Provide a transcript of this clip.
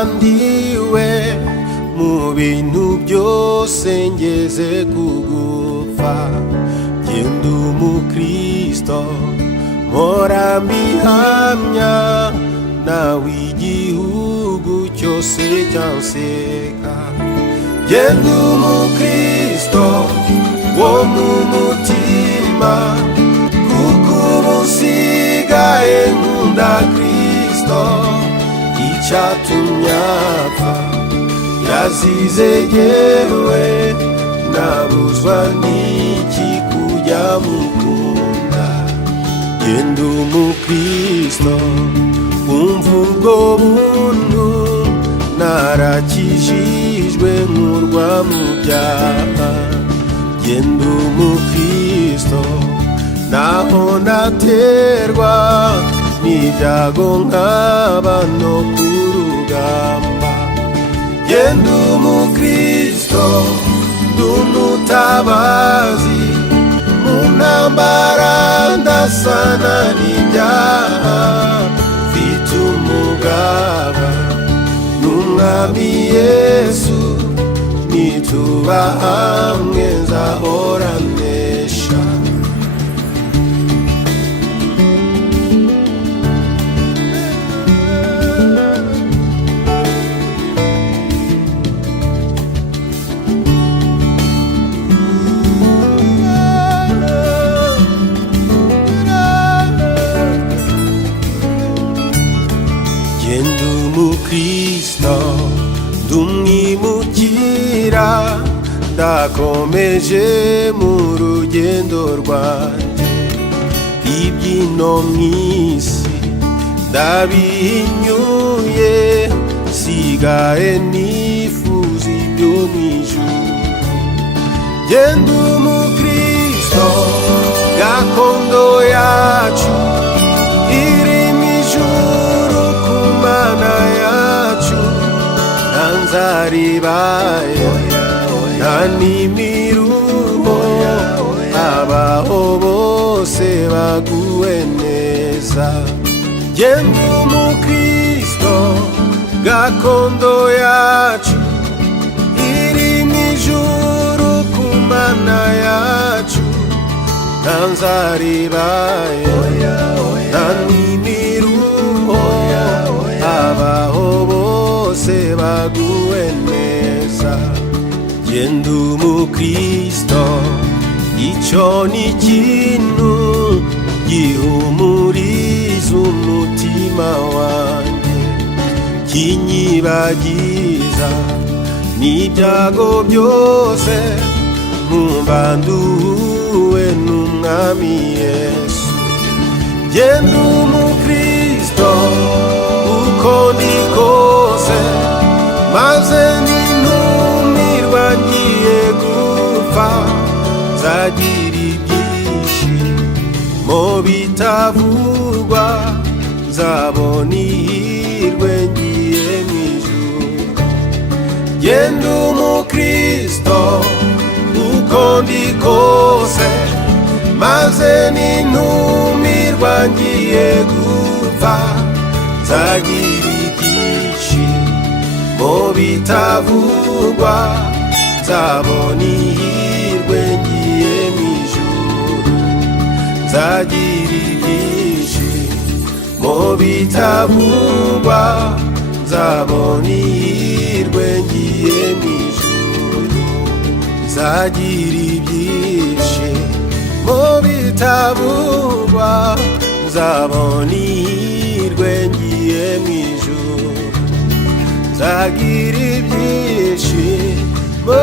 narambiwe mu bintu byose ngeze kugupfa. Genda umukristo mpora mbihamya, nawe igihugu cyose cyanseka. Genda umukristo wo mu mutima, kuko ubu nsigaye nkunda Kristo. Icyatumye apfa yazize jyewe, nabuzwa n'iki kujya mukunda. Genda umukristo umva ubwo buntu, narakijijwe nkurwa mu byaha. Genda umukristo naho naterwa n'ibyago nkaba no ku rugamba. Genda umukristo ndi umutabazi, mu ntambara ndasana n'ibyaha. Mfite umugaba n'umwami Yesu, nituba hamwe nzahora nesha. Genda umukristo ndi umwimukira, ndakomeje mu rugendo rwanjye. Iby'ino mw'isi ndabihinyuye, sigaye nifuza ibyo mw'ijuru. Genda umukristo gakondo yacu iri mw'ijuru ku Mana yacu. Nta nzara ibaye, nta n'imiruho, abaho bose baguwe neza. Genda umukristo gakondo yacu iri mw'ijuru ku Mana yacu. Nta nzara ibaye, nta n'imiruho, abaho bose baguwe neza. Genda umukristo icyo ni ikintu gihumuriza umutima wanjye, kinyibagiza n'ibyago byose, nkumva nduhuwe n'umwami Yesu. Genda umukristo uko ndi kose, maze nintumirwa ngiye gupfa. Nzagira ibyishimo bitavugwa, nzabona ihirwe ngiye mw'ijuru. Genda umukristo uko ndi kose, maze nintumirwa ngiye gupfa. Nzagira ibyishimo bitavugwa, nzabona ihirwe ngiye mw'ijuru. Nzagira ibyishimo bitavugwa, nzabona ihirwe ngiye mw'ijuru. Nzagira ibyishimo bitavugwa, nzabona ihirwe ngiye mw'ijuru. Nzagira ibyishimo